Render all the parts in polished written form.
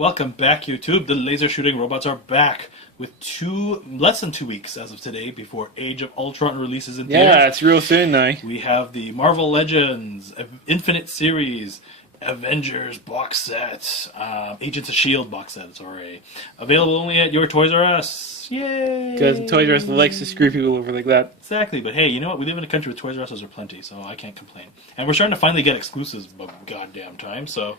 Welcome back, YouTube. The laser shooting robots are back with less than 2 weeks as of today before Age of Ultron releases in theaters. Yeah, it's real soon now. We have the Marvel Legends, Infinite Series, Avengers box set, Agents of S.H.I.E.L.D. box set, sorry. Available only at your Toys R Us. Yay! Because Toys R Us likes to screw people over like that. Exactly, but hey, you know what? We live in a country with Toys R Us are plenty, so I can't complain. And we're starting to finally get exclusives about goddamn time, so...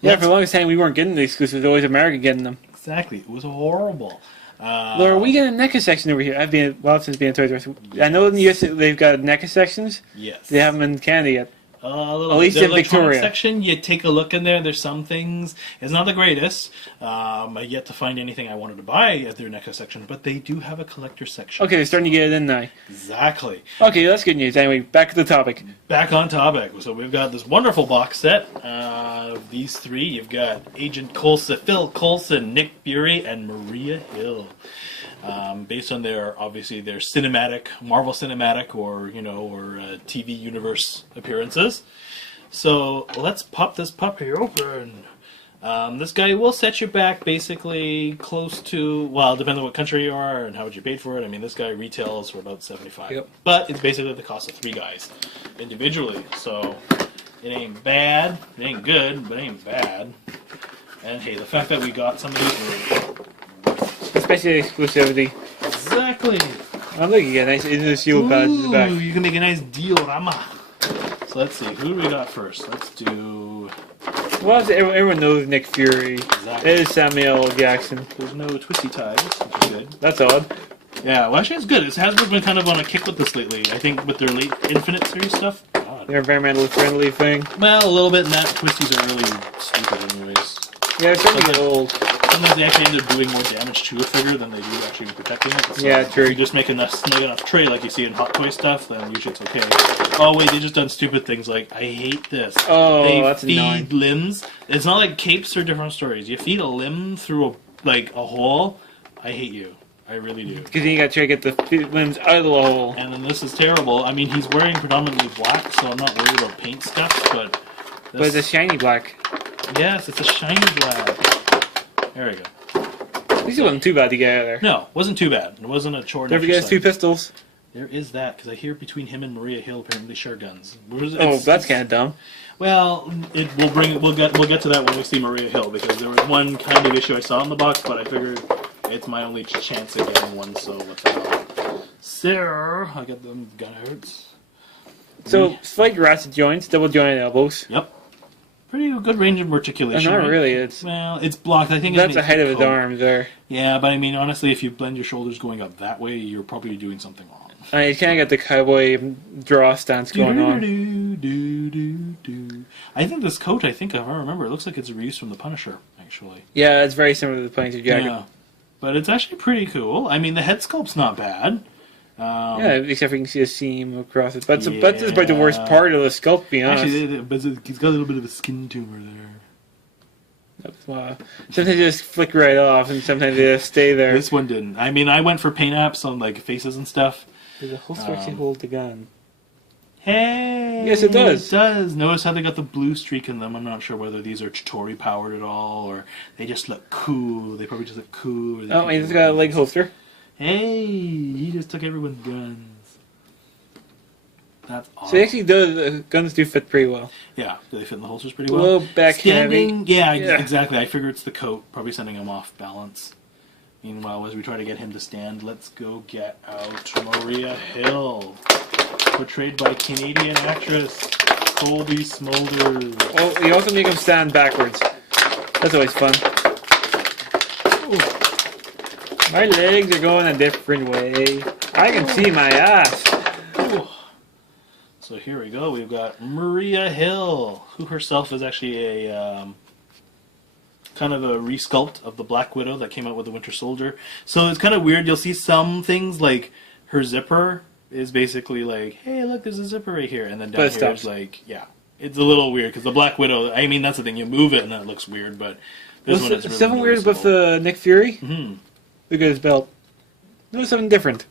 Yeah, for the longest time we weren't getting the exclusives, always America getting them. Exactly, it was horrible. Laura, we get a NECA section over here. I've been, well, since being Toys R Us. I know in the US they've got NECA sections. Yes. They have them in Canada yet. At least in Victoria. Section, you take a look in there. There's some things. It's not the greatest. I yet to find anything I wanted to buy at their NECA section, but they do have a collector section. Okay, they're starting to get it in now. Exactly. Okay, that's good news. Anyway, back to the topic. Back on topic. So we've got this wonderful box set of these three. You've got Agent Phil Coulson, Nick Fury, and Maria Hill. Based on their cinematic, Marvel cinematic, or TV universe appearances. So let's pop this puppy open. This guy will set you back basically close to, well, depending on what country you are and how much you paid for it. I mean, this guy retails for about $75. Yep. But it's basically the cost of three guys individually. So it ain't bad. It ain't good, but it ain't bad. And hey, the fact that we got some of these... Especially exclusivity. Exactly. Oh, look, you get a nice shield badge in the back. You can make a nice diorama. So let's see, who do we got first? Let's do... Well, everyone knows Nick Fury. Exactly. It is Samuel L. Jackson. There's no twisty ties, which is good. That's odd. Yeah, well, actually, it's good. Hasbro's been kind of on a kick with this lately. I think with their late Infinite Series stuff. God. Their environmentally friendly thing. Well, a little bit, and that twisties are really stupid anyways. Yeah, it's starting to get old. Sometimes they actually end up doing more damage to a figure than they do actually protecting it. So yeah, true. If you just make enough tray like you see in Hot Toy stuff, then usually it's okay. Oh wait, they just done stupid things like, I hate this. Oh, they that's feed annoying. limbs. It's not like capes or different stories. You feed a limb through a hole, I hate you. I really do. Because then you gotta try to get the limbs out of the hole. And then this is terrible. I mean, he's wearing predominantly black, so I'm not worried about paint stuff, but... But it's a shiny black. Yes, it's a shiny black. There we go. At least it wasn't too bad to get out of there. No, wasn't too bad. It wasn't a chore. Don't forget his two pistols. There is that, because I hear between him and Maria Hill apparently they share guns. Oh, that's kind of dumb. Well, we'll get to that when we see Maria Hill, because there was one kind of issue I saw in the box, but I figured it's my only chance of getting one, so what the hell. So, I got them gun outs. So, slight ratchet joints, double jointed elbows. Yep. Pretty good range of articulation. Not right? really. It's blocked. I think that's the height of his arms there. Yeah, but I mean, honestly, if you blend your shoulders going up that way, you're probably doing something wrong. You kind of got the cowboy draw stance going on. I think this coat, if I remember, it looks like it's a reuse from the Punisher, actually. Yeah, it's very similar to the Punisher jacket. Yeah, but it's actually pretty cool. I mean, the head sculpt's not bad. Yeah, except for you can see a seam across it. But that's about the worst part of the sculpt, to be honest. Actually, he's got a little bit of a skin tumor there. Sometimes they just flick right off, and sometimes they just stay there. This one didn't. I mean, I went for paint apps on faces and stuff. Does the holster actually hold the gun? Hey! Yes, it does. It does. Notice how they got the blue streak in them. I'm not sure whether these are Chitori powered at all, or they just look cool. They probably just look cool. Oh, and it's got a leg holster. Hey! He just took everyone's guns. That's awesome. So actually, the guns do fit pretty well. Yeah, do they fit in the holsters pretty well? A little back heavy. Yeah, exactly. I figure it's the coat, probably sending him off balance. Meanwhile, as we try to get him to stand, let's go get out Maria Hill, portrayed by Canadian actress Colby Smulders. Oh, you also make him stand backwards. That's always fun. Ooh. My legs are going a different way. I can see my ass. Ooh. So here we go. We've got Maria Hill, who herself is actually a kind of a resculpt of the Black Widow that came out with the Winter Soldier. So it's kind of weird. You'll see some things like her zipper is basically like, hey, look, there's a zipper right here. And then down here is like, yeah. It's a little weird because the Black Widow, I mean, that's the thing. You move it and then it looks weird, but this one is really something weird noticeable. with Nick Fury? Mm-hmm. Look at his belt. Notice something different.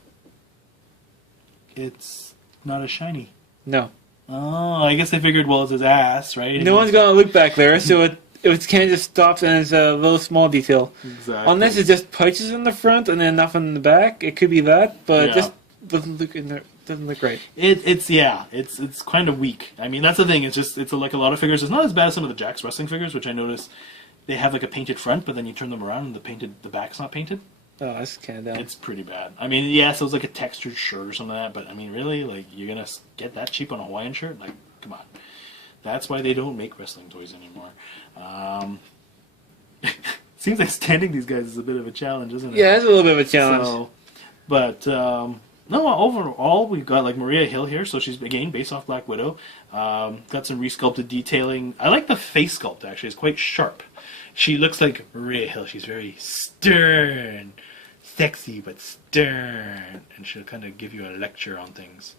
It's not as shiny. No. Oh, I guess they figured, well, it's his ass, right? No one's gonna look back there, so it kind of just stops and it's a little small detail. Exactly. Unless it's just pouches in the front and then nothing in the back, it could be that, but Yeah. it just doesn't look in there. Doesn't look right. It's kind of weak. I mean, that's the thing. It's like a lot of figures. It's not as bad as some of the Jakks wrestling figures, which I noticed they have like a painted front, but then you turn them around and the back's not painted. Oh, that's kind of dumb. It's pretty bad. I mean, yes, it was like a textured shirt or something like that, but I mean, really, like you're gonna get that cheap on a Hawaiian shirt? Like, come on. That's why they don't make wrestling toys anymore. Seems like standing these guys is a bit of a challenge, isn't it? Yeah, it's a little bit of a challenge. So, but no, overall we've got like Maria Hill here, so she's again based off Black Widow. Got some resculpted detailing. I like the face sculpt actually; it's quite sharp. She looks like Maria Hill. She's very stern, sexy but stern, and she'll kind of give you a lecture on things.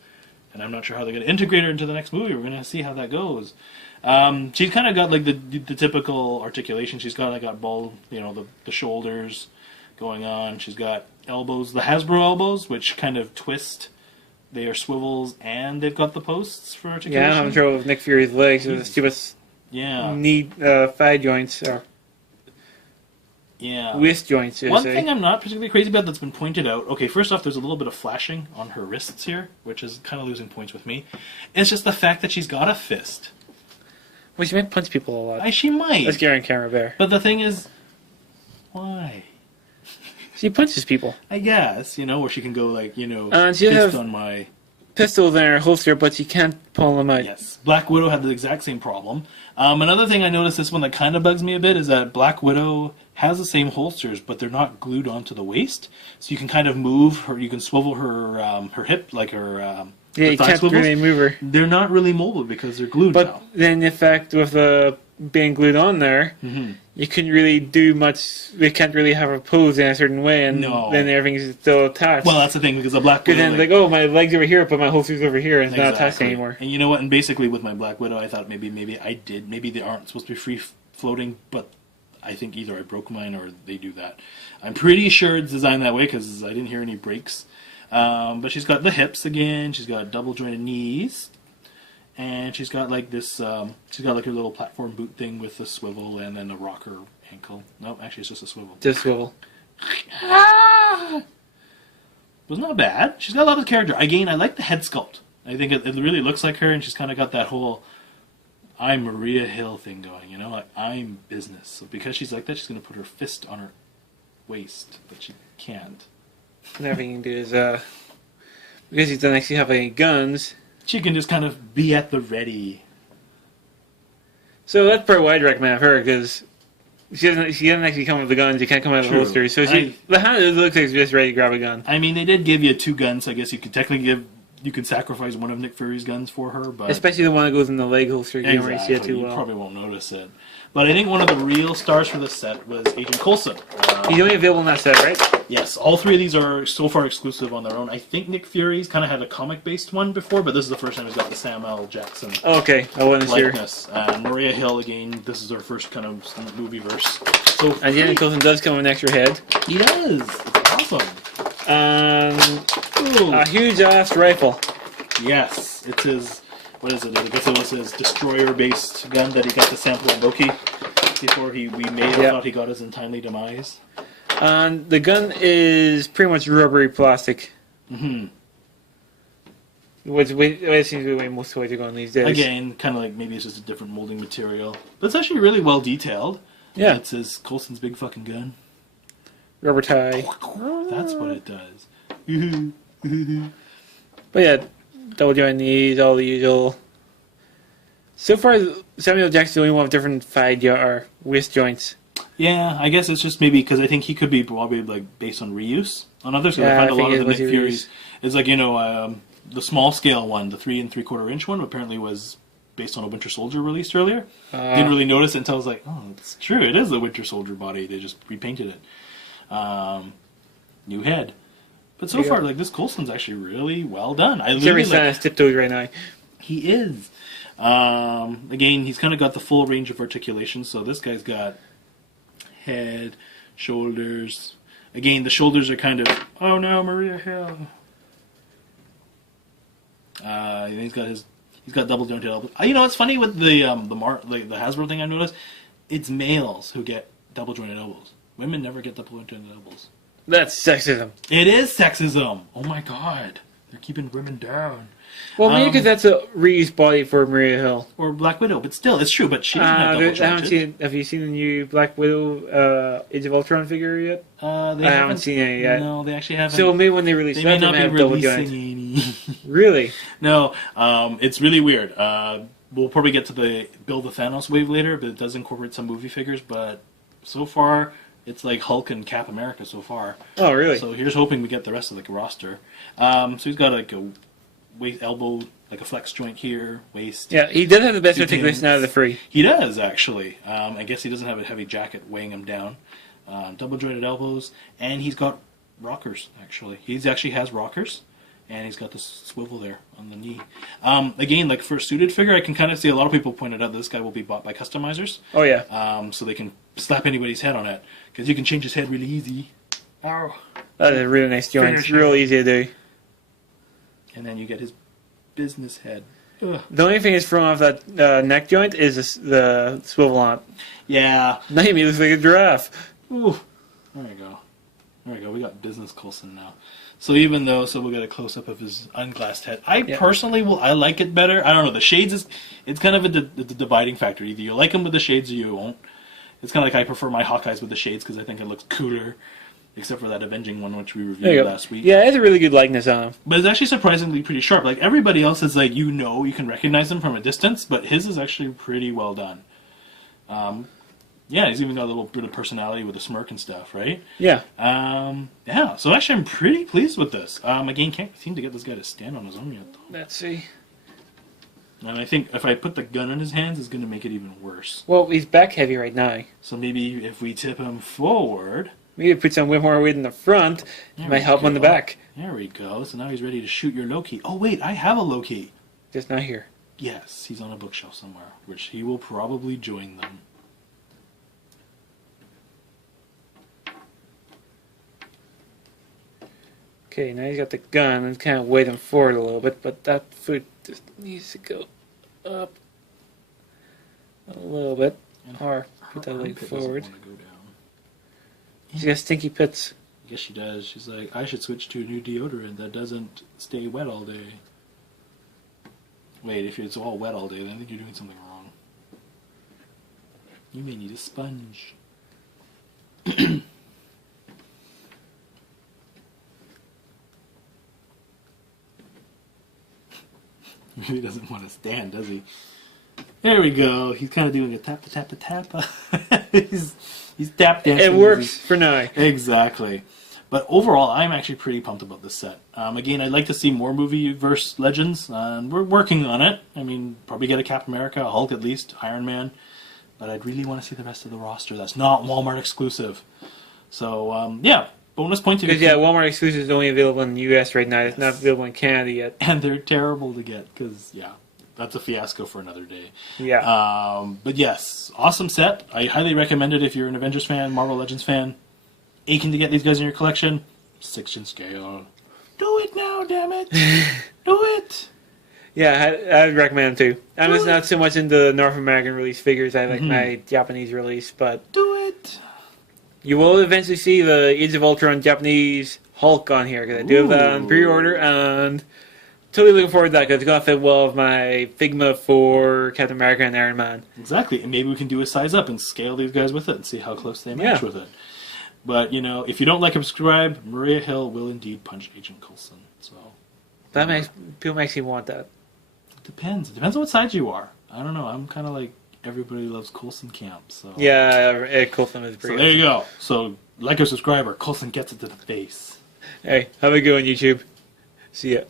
And I'm not sure how they're going to integrate her into the next movie. We're going to see how that goes. She's kind of got like the typical articulation. She's got bald, the shoulders going on. She's got elbows, the Hasbro elbows, which kind of twist. They are swivels, and they've got the posts for articulation. Yeah, I'm sure with Nick Fury's legs, with the stupid knee thigh joints or wrist joints. One thing I'm not particularly crazy about that's been pointed out. Okay, first off, there's a little bit of flashing on her wrists here, which is kind of losing points with me. It's just the fact that she's got a fist. Well, she might punch people a lot. She might. Let's get her on camera there. But the thing is, why? She punches people. I guess, or she can go like, she fist on my... pistols in her holster, but she can't pull them out. Yes. Black Widow had the exact same problem. Another thing I noticed, this one that kind of bugs me a bit, is that Black Widow has the same holsters, but they're not glued onto the waist. So you can kind of move her, you can swivel her hip, like her yeah, you can't swivels. really move her. They're not really mobile because they're glued now. But then, in fact, with being glued on there, you couldn't really do much. They can't really have her pose in a certain way, and then everything's still attached. Well, that's the thing, because the Black Widow... Because then, my leg's over here, but my holster's over here, and it's not attached anymore. And you know what? And basically, with my Black Widow, I thought maybe they aren't supposed to be free floating, but I think either I broke mine or they do that. I'm pretty sure it's designed that way because I didn't hear any breaks. But she's got the hips again. She's got double jointed knees, and she's got like this. She's got like a little platform boot thing with a swivel and then a rocker ankle. No, actually, it's just a swivel. Just swivel. It was not bad. She's got a lot of character. Again, I like the head sculpt. I think it really looks like her, and she's kind of got that whole I'm Maria Hill thing going, like I'm business. So because she's like that, she's going to put her fist on her waist, but she can't. And everything you can do is, because she doesn't actually have any guns, she can just kind of be at the ready. So that's part why I'd recommend her, because she doesn't actually come with the guns, you can't come out of the holster. So the hand looks like she's just ready to grab a gun. I mean, they did give you 2 guns, so I guess you could technically you can sacrifice one of Nick Fury's guns for her, but especially the one that goes in the leg holster. You don't really see it too well. You probably won't notice it. But I think one of the real stars for this set was Agent Coulson. He's only available in that set, right? Yes, all 3 of these are so far exclusive on their own. I think Nick Fury's kind of had a comic-based one before, but this is the first time he's got the Samuel L. Jackson okay, I wasn't likeness. Sure. Maria Hill, again, this is her first kind of movie-verse. So and Agent Coulson does come with an extra head. He does. It's awesome. A huge-ass rifle. Yes, it's his... What is it? I guess it was his destroyer-based gun that he got to sample at Loki before we may have thought he got his untimely demise. And the gun is pretty much rubbery plastic. Which seems to be the way most toys are going these days. Again, kind of like maybe it's just a different molding material. But it's actually really well detailed. Yeah. It says Coulson's big fucking gun. Rubber tie. That's what it does. But yeah, double joint knees, all the usual. So far, Samuel Jackson's the only one with different thigh or wrist joints. Yeah, I guess it's just maybe because I think he could be probably like based on reuse on others. So Yeah, I find a lot of the Nick reuse. Furies is like the small scale one, the 3 3/4 inch one, apparently was based on a Winter Soldier released earlier. Didn't really notice it until I was like, oh, it's true. It is the Winter Soldier body. They just repainted it. New head. But so far, like this Coulson's actually really well done. Jerry's standing on his tiptoes right now. He is. Again, he's kind of got the full range of articulation. So this guy's got head, shoulders. Again, the shoulders are kind of, oh no, Maria Hill. He's got double jointed elbows. It's funny with the Hasbro thing I noticed. it's males who get double jointed elbows. Women never get double jointed elbows. That's sexism. It is sexism. Oh my god, they're keeping women down. Well, maybe because that's a reused body for Maria Hill. Or Black Widow, but still, it's true. But she doesn't have double jointed. Have you seen the new Black Widow Age of Ultron figure yet? I haven't seen it yet. No, they actually haven't. So maybe when they release, they may not be releasing any. Really? No, it's really weird. We'll probably get to the Build the Thanos wave later, but it does incorporate some movie figures. But so far, it's like Hulk and Cap America so far. Oh, really? So here's hoping we get the rest of the roster. So he's got like a waist, elbow, like a flex joint here, waist. Yeah, he does have the best articulation out of the three. He does, actually. I guess he doesn't have a heavy jacket weighing him down. Double jointed elbows, and he's got rockers, actually. He actually has rockers, and he's got this swivel there on the knee. Again, like for a suited figure, I can kind of see a lot of people pointed out this guy will be bought by customizers. Oh, yeah. So they can slap anybody's head on it, because you can change his head really easy. Oh. That's a really nice joint. It's real easy to do. And then you get his business head. Ugh. The only thing that's thrown off that neck joint is the swivel on it. Yeah. Now he looks like a giraffe. Ooh. There we go. There we go. We got business Coulson now. So even though, we'll get a close-up of his unglassed head. I personally I like it better. I don't know. The shades it's kind of a dividing factor. Either you like him with the shades or you won't. It's kind of like I prefer my Hawkeyes with the shades because I think it looks cooler. Except for that Avenging one, which we reviewed last week. Yeah, it has a really good likeness on him. But it's actually surprisingly pretty sharp. Like, everybody else is like, you can recognize him from a distance, but his is actually pretty well done. Yeah, he's even got a little bit of personality with a smirk and stuff, right? Yeah. Yeah, so actually I'm pretty pleased with this. Again, can't seem to get this guy to stand on his own yet, though. Let's see. And I think if I put the gun in his hands, it's going to make it even worse. Well, he's back heavy right now. So maybe if we tip him forward... Maybe put some more weight in the front. It might help on the back. There we go. So now he's ready to shoot your Loki. Oh, wait, I have a Loki. Just not here. Yes, he's on a bookshelf somewhere, which he will probably join them. Okay, now he's got the gun and kind of weight him forward a little bit, but that foot just needs to go up a little bit. Or put that leg forward. She's got stinky pits. Yes, she does. She's like, I should switch to a new deodorant that doesn't stay wet all day. Wait, if it's all wet all day, then I think you're doing something wrong. You may need a sponge. He really doesn't want to stand, does he? There we go. He's kind of doing a tap, tap, tap. He's tap dancing. It works for now. Exactly. But overall, I'm actually pretty pumped about this set. Again, I'd like to see more movie-verse legends. We're working on it. I mean, probably get a Captain America, a Hulk at least, Iron Man. But I'd really want to see the rest of the roster that's not Walmart exclusive. So, yeah, bonus point to because Walmart exclusive is only available in the US right now. It's not available in Canada yet. And they're terrible to get because, that's a fiasco for another day. Yeah. But yes, awesome set. I highly recommend it if you're an Avengers fan, Marvel Legends fan. Aching to get these guys in your collection. 6-inch scale. Do it now, damn it. Do it. Yeah, I would recommend them too. I'm just not so much into North American release figures. I like my Japanese release, but... Do it. You will eventually see the Age of Ultron Japanese Hulk on here, because I do have that on pre-order, and totally looking forward to that, because it's going to fit well with my Figma for Captain America and Iron Man. Exactly, and maybe we can do a size up and scale these guys with it and see how close they match with it. But, if you don't like or subscribe, Maria Hill will indeed punch Agent Coulson. So People actually want that. It depends. It depends on what side you are. I don't know. I'm kind of like everybody loves Coulson camp. So yeah, Coulson is pretty. So there you go. So like or subscribe, or Coulson gets it to the face. Hey, have a good one, YouTube. See ya.